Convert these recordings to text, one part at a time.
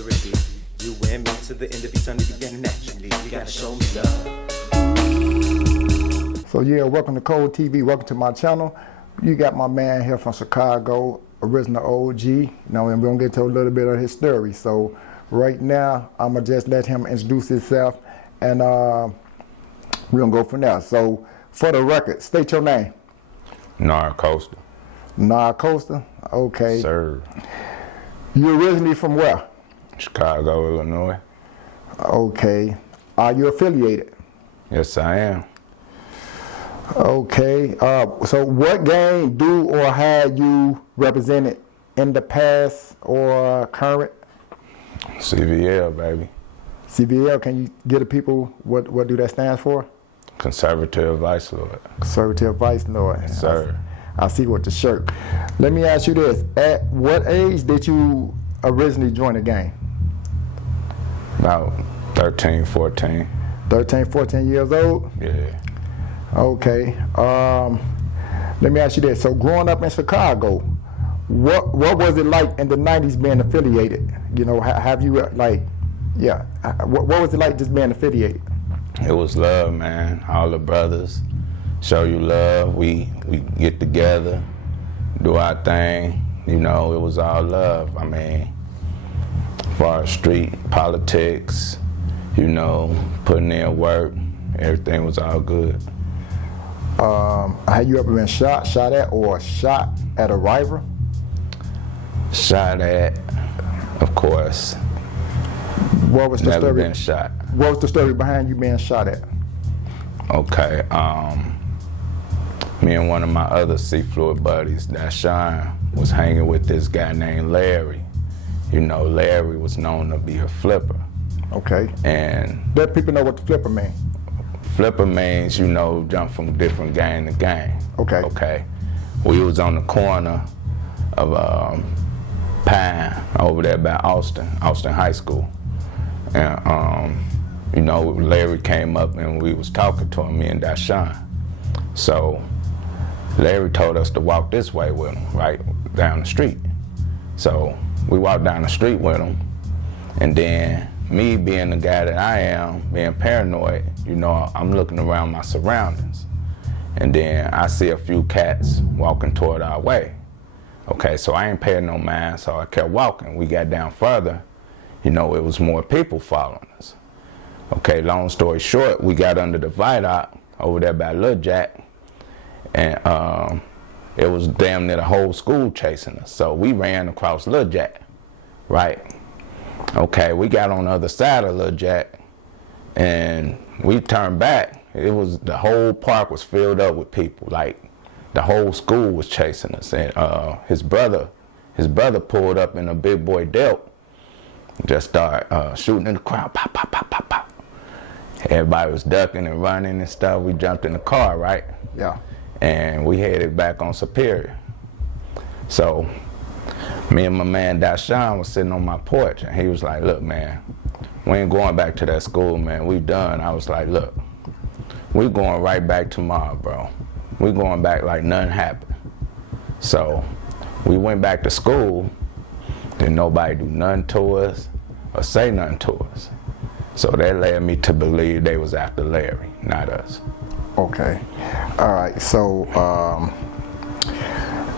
whether it be you and me to the end of eternity beginning naturally. You gotta show me love. So yeah, welcome to Cold TV, welcome to my channel. You got my man here from Chicago, original OG, and we're gonna get to a little bit of his story. So right now, I'm gonna just let him introduce himself, and we're gonna go from there. So for the record, state your name. Costa. Costa? Okay. Sir. You originally from where? Chicago, Illinois. Okay. Are you affiliated? Yes, I am. Okay. So what game do or had you represented in the past or current? CVL, baby. CVL, can you get the people what do that stand for? Conservative Vicelord. Conservative Vicelord. Yes, sir. I see with the shirt. Let me ask you this. At what age did you originally join the game? About 13, 14. 13, 14 years old? Yeah. Okay. Let me ask you this. So growing up in Chicago, what was it like in the 90s being affiliated? You know, have you what was it like just being affiliated? It was love, man. All the brothers show you love. We get together, do our thing. You know, it was all love. I mean, as far as street politics, you know, putting in work, everything was all good. Have you ever been shot at, or shot at a rival? Shot at, of course. What was the Never story? been shot. What was the story behind you being shot at? Okay, me and one of my other seafloor buddies, Dashawn, was hanging with this guy named Larry. You know, Larry was known to be a flipper. Okay. And let people know what the flipper means. Flipper means, you know, jump from different gang to gang. Okay. Okay. We was on the corner of Pine over there by Austin High School. And, you know, Larry came up and we was talking to him, me and Dashawn. So Larry told us to walk this way with him, right down the street. So we walked down the street with him, and then me being the guy that I am, being paranoid, you know, I'm looking around my surroundings. And then I see a few cats walking toward our way. Okay, so I ain't paying no mind, so I kept walking. We got down further, you know, it was more people following us. Okay, long story short, we got under the viaduct over there by Lil Jack, and it was damn near the whole school chasing us. So we ran across Lil Jack, right? Okay, we got on the other side of Lil Jack, and we turned back. It was, the whole park was filled up with people. Like, the whole school was chasing us. And his brother pulled up in a big boy Delt, just started shooting in the crowd, pop, pop, pop, pop, pop. Everybody was ducking and running and stuff. We jumped in the car, right? Yeah. And we headed back on Superior. So me and my man Dashawn was sitting on my porch, and he was like, look, man, we ain't going back to that school, man. We done. I was like, look, we going right back tomorrow, bro. We going back like nothing happened. So we went back to school, didn't nobody do nothing to us or say nothing to us. So that led me to believe they was after Larry, not us. Okay. All right. So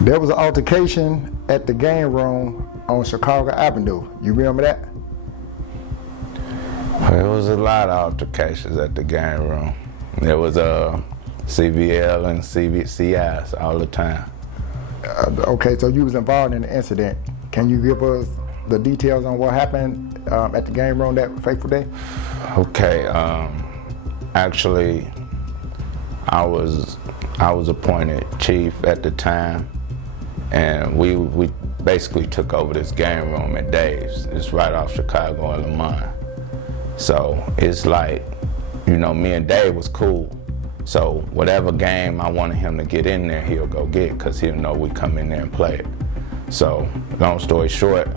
there was an altercation at the game room on Chicago Avenue. You remember that? There was a lot of altercations at the game room. There was CVL and CIs all the time. Okay, so you was involved in the incident. Can you give us the details on what happened at the game room that fateful day? Okay, actually, I was appointed chief at the time, and we basically took over this game room at Dave's. It's right off Chicago and Lamont. So it's like, you know, me and Dave was cool. So whatever game I wanted him to get in there, he'll go get, because he'll know we come in there and play it. So long story short,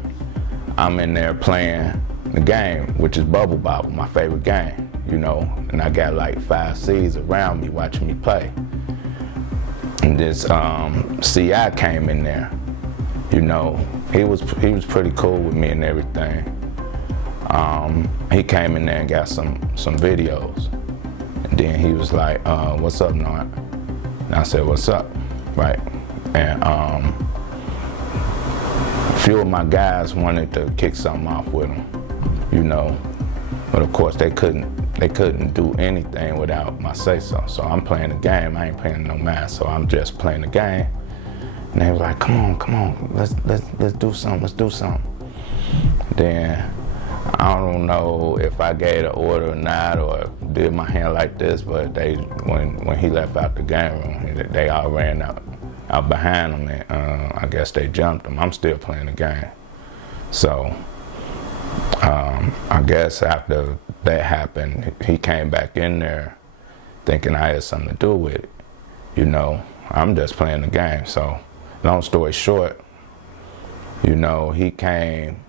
I'm in there playing the game, which is Bubble Bobble, my favorite game, you know, and I got like 5 C's around me watching me play. And this CI came in there, you know, he was pretty cool with me and everything. He came in there and got some videos. And then he was like, what's up, Nart? And I said, what's up, right? And a few of my guys wanted to kick something off with him, you know, but of course they couldn't do anything without my say-so. So I'm playing the game, I ain't playing no mask, so I'm just playing the game. And they was like, come on, let's do something. Then I don't know if I gave the order or not, or did my hand like this, but when he left out the game room, they all ran out behind him, and I guess they jumped him. I'm still playing the game. So I guess after that happened, he came back in there thinking I had something to do with it. You know, I'm just playing the game. So long story short, you know, he came,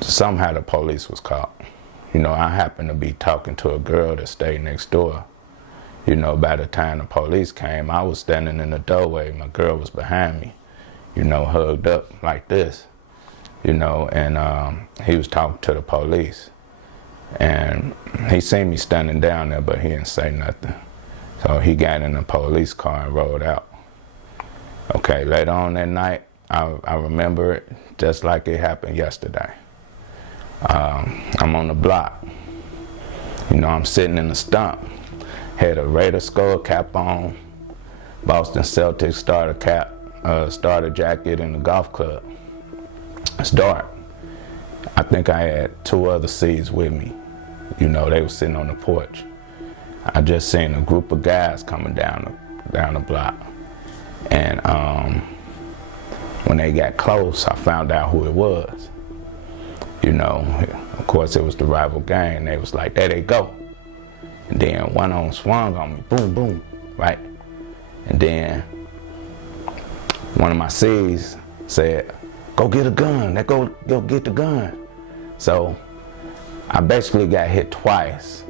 somehow the police was called. You know, I happened to be talking to a girl that stayed next door. You know, by the time the police came, I was standing in the doorway. My girl was behind me, you know, hugged up like this, you know, and he was talking to the police. And he seen me standing down there, but he didn't say nothing. So he got in the police car and rode out. Okay, later on that night, I remember it just like it happened yesterday. I'm on the block. You know, I'm sitting in the stump. Had a Raider skull cap on, Boston Celtics starter jacket in the golf club. It's dark. I think I had 2 other C's with me. You know, they were sitting on the porch. I just seen a group of guys coming down the block. And when they got close, I found out who it was. You know, of course it was the rival gang. They was like, there they go. And then one of them swung on me, boom, boom, right? And then one of my C's said, go get a gun, go get the gun. So I basically got hit twice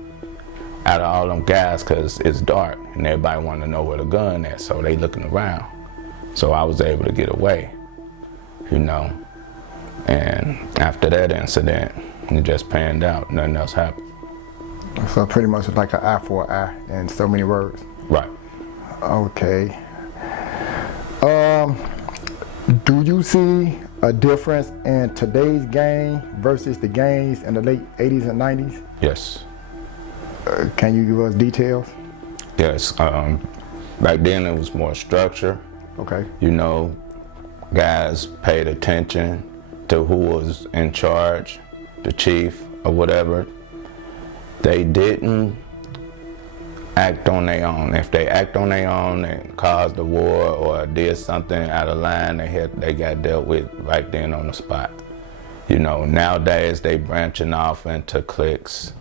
out of all them guys, because it's dark and everybody wanted to know where the gun is, so they looking around. So I was able to get away, you know. And after that incident, it just panned out, nothing else happened. So pretty much like an eye for an eye in so many words. Right. Okay. Do you see a difference in today's game versus the games in the late 80s and 90s? Yes. Can you give us details? Yes. Back then it was more structure. Okay. You know, guys paid attention to who was in charge, the chief or whatever. They didn't act on their own. If they act on their own and caused a war or did something out of line, they got dealt with right then on the spot. You know, nowadays they branching off into cliques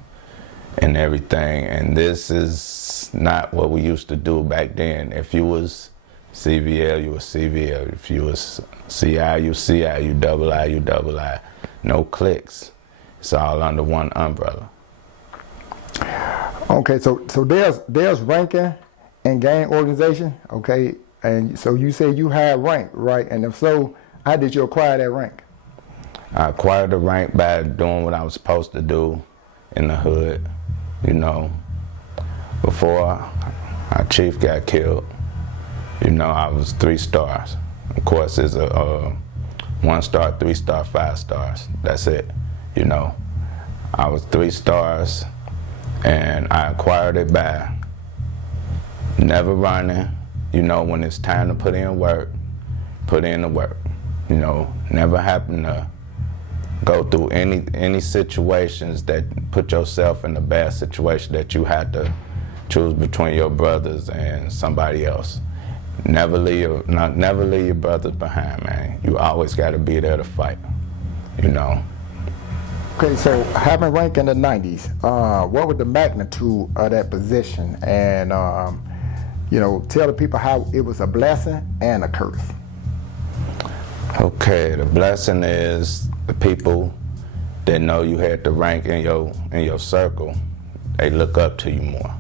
and everything, and this is not what we used to do back then. If you was CVL, you was CVL. If you was CI, you CI. You double I, you double I. No cliques. It's all under one umbrella. Okay, so there's ranking in gang organization, okay? And so you say you had rank, right? And if so, how did you acquire that rank? I acquired the rank by doing what I was supposed to do in the hood, you know. Before our chief got killed, you know, I was 3 stars. Of course, it's a 1 star, 3 star, 5 stars. That's it, you know. I was 3 stars, and I acquired it by never running. You know, when it's time to put in work, put in the work. You know, never happen to go through any situations that put yourself in a bad situation that you had to choose between your brothers and somebody else. Never leave your brothers behind, man. You always got to be there to fight, you know. Okay, so having rank in the 90s, what was the magnitude of that position? And, you know, tell the people how it was a blessing and a curse. Okay, the blessing is the people that know you had the rank in your circle, they look up to you more,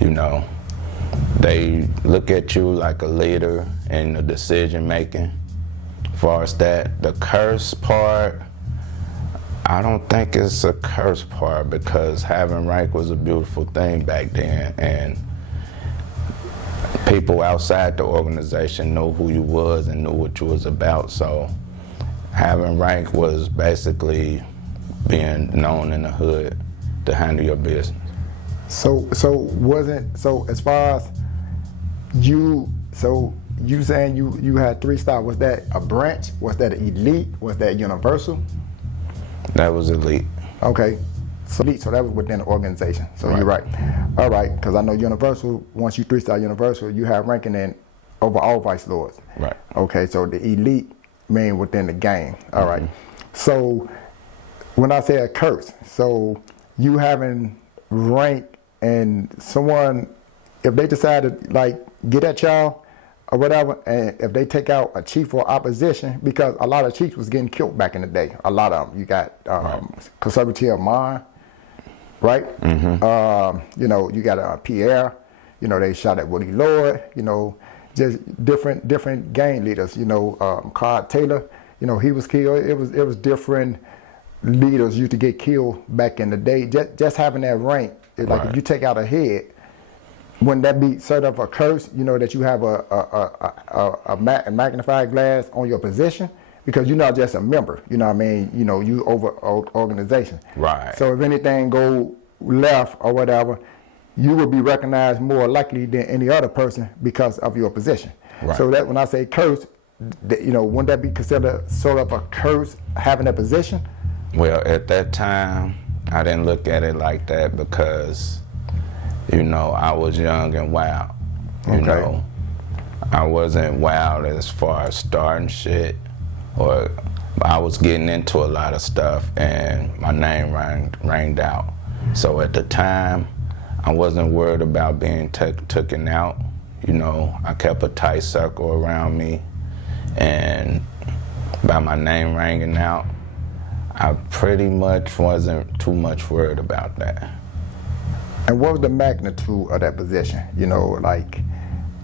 you know. They look at you like a leader in the decision making. As far as that, the curse part, I don't think it's a curse part, because having rank was a beautiful thing back then, and people outside the organization knew who you was and knew what you was about. So having rank was basically being known in the hood to handle your business. So as far as you, so you saying you had 3-star, was that a branch? Was that an elite? Was that universal? That was elite. Okay, so that was within the organization. So Right. You're right. All right, because I know universal, once you 3-star universal, you have ranking in over all Vicelords. Right. Okay, so the elite mean within the game. All right. So when I say a curse, so you having rank and someone, if they decide to like get at y'all or whatever, and if they take out a chief or opposition, because a lot of chiefs was getting killed back in the day. A lot of them. You got conservative mind, right? You know, you got Pierre. You know, they shot at Vicelord. You know, just different gang leaders. You know, Carl Taylor. You know, he was killed. It was different leaders used to get killed back in the day. Just having that rank, it's like if you take out a head, wouldn't that be sort of a curse? You know, that you have a magnified glass on your position, because you're not just a member. You know what I mean? You know, you over organization. Right. So if anything go left or whatever, you will be recognized more likely than any other person because of your position. Right. So that when I say curse, you know, wouldn't that be considered sort of a curse having a position? Well, at that time, I didn't look at it like that, because, you know, I was young and wild. You know, I wasn't wild as far as starting shit, or I was getting into a lot of stuff, and my name rang out. So at the time, I wasn't worried about being taken out. You know, I kept a tight circle around me, and by my name ringing out, I pretty much wasn't too much worried about that. And what was the magnitude of that position? You know, like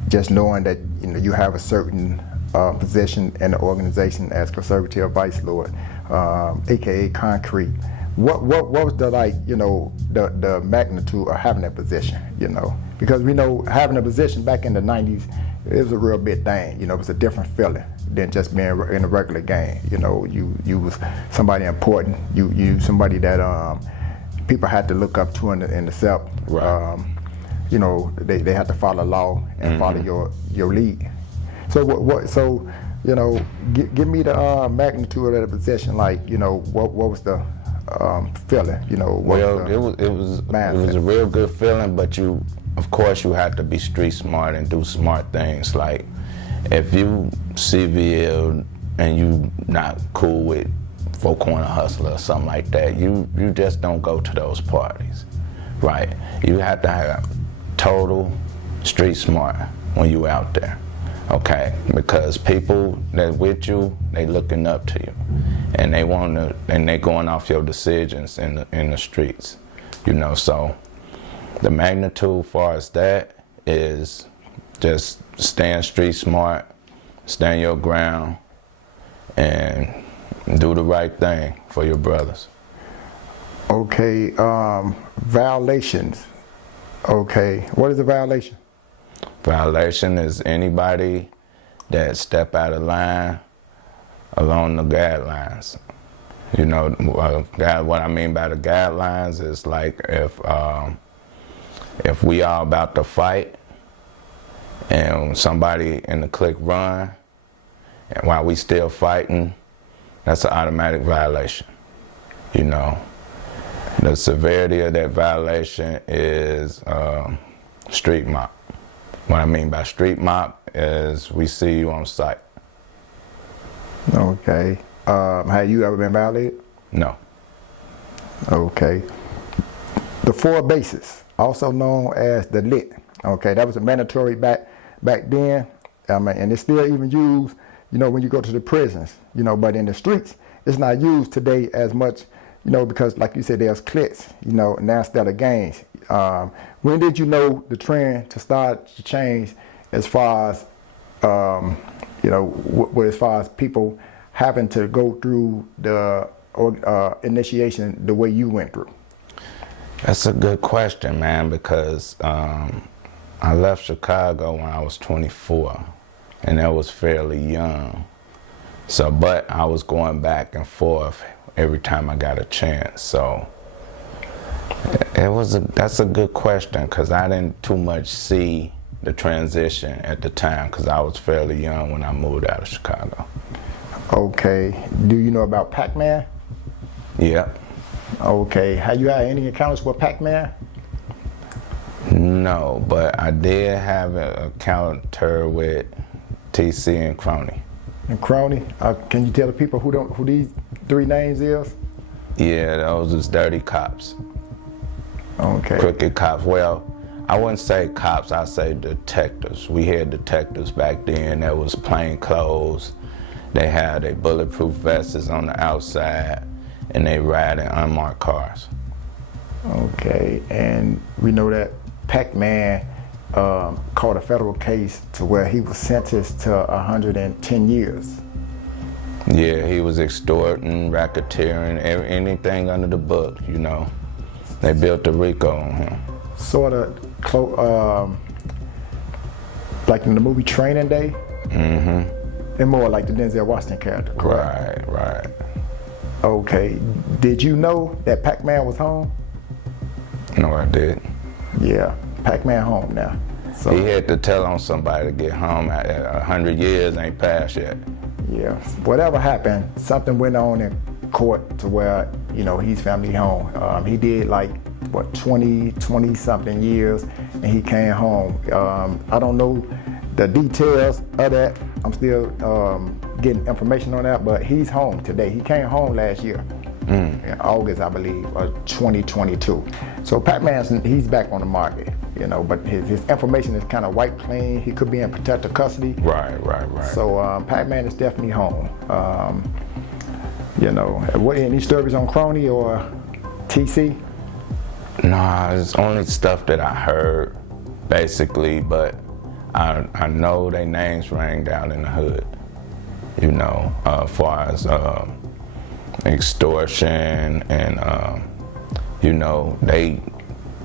just knowing that, you know, you have a certain position in the organization as conservative Vicelord, aka Concrete. What was the, like, you know, the magnitude of having that position? You know, because we know having a position back in the 90s, it was a real big thing. You know, it was a different feeling than just being in a regular game. You know, you was somebody important. You somebody that people had to look up to in the SEP. Right. You know, they had to follow law and follow your lead. So so, you know, give me the magnitude of the position. Like, you know, what was the feeling? You know, well, it was a real good feeling, but of course you have to be street smart and do smart things. Like, if you CVL and you not cool with Four Corner Hustler or something like that, you just don't go to those parties, right? You have to have total street smart when you out there, okay? Because people that with you, they looking up to you, and they going off your decisions in the streets, you know. So the magnitude far as that is just staying street smart, stand your ground, and do the right thing for your brothers. Okay, violations. Okay, what is a violation? Violation is anybody that step out of line along the guidelines. You know, what I mean by the guidelines is like if we are about to fight and somebody in the clique run, and while we still fighting, that's an automatic violation. You know, the severity of that violation is street mop. What I mean by street mop is we see you on sight. Okay. Have you ever been violated? No. Okay. The 4 bases, also known as the lit. Okay, that was a mandatory back then, and it's still even used, you know, when you go to the prisons, you know, but in the streets, it's not used today as much, you know, because like you said, there's cliques, you know, now instead of gangs. When did you know the trend to start to change as far as, you know, as far as people having to go through the initiation the way you went through? That's a good question, man, because I left Chicago when I was 24, and that was fairly young. So, but I was going back and forth every time I got a chance. So, that's a good question, because I didn't too much see the transition at the time, because I was fairly young when I moved out of Chicago. Okay. Do you know about Pac-Man? Yeah. Okay. Have you had any encounters with Pac-Man? No, but I did have an encounter with TC and Crony. And Crony? Can you tell the people who these three names is? Yeah, those was dirty cops. Okay. Crooked cops. Well, I wouldn't say cops, I'd say detectives. We had detectives back then that was plain clothes. They had their bulletproof vests on the outside, and they ride in unmarked cars. Okay, and we know that Pac-Man caught a federal case to where he was sentenced to 110 years. Yeah, he was extorting, racketeering, anything under the book, you know. They built the RICO on him. Sort of like in the movie Training Day. Mm-hmm. And more like the Denzel Washington character. Correct? Right. Okay. Did you know that Pac-Man was home? No, I did. Yeah, Pac-Man home now. So he had to tell on somebody to get home. 100 years ain't passed yet. Yeah. Whatever happened, something went on in court to where, you know, he's family home. He did like, what, 20 something years, and he came home. I don't know the details of that. I'm still getting information on that, but he's home today. He came home last year, in August, I believe, of 2022. So Pac-Man's, he's back on the market, you know, but his information is kind of wiped clean. He could be in protective custody. Right. So Pac-Man is definitely home. You know, any stories on Crony or TC? Nah, it's only stuff that I heard, basically, but I know their names rang down in the hood, you know, as far as extortion and, you know, they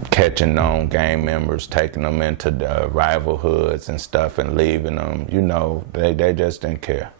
catching known gang members, taking them into the rival hoods and stuff and leaving them, you know, they just didn't care.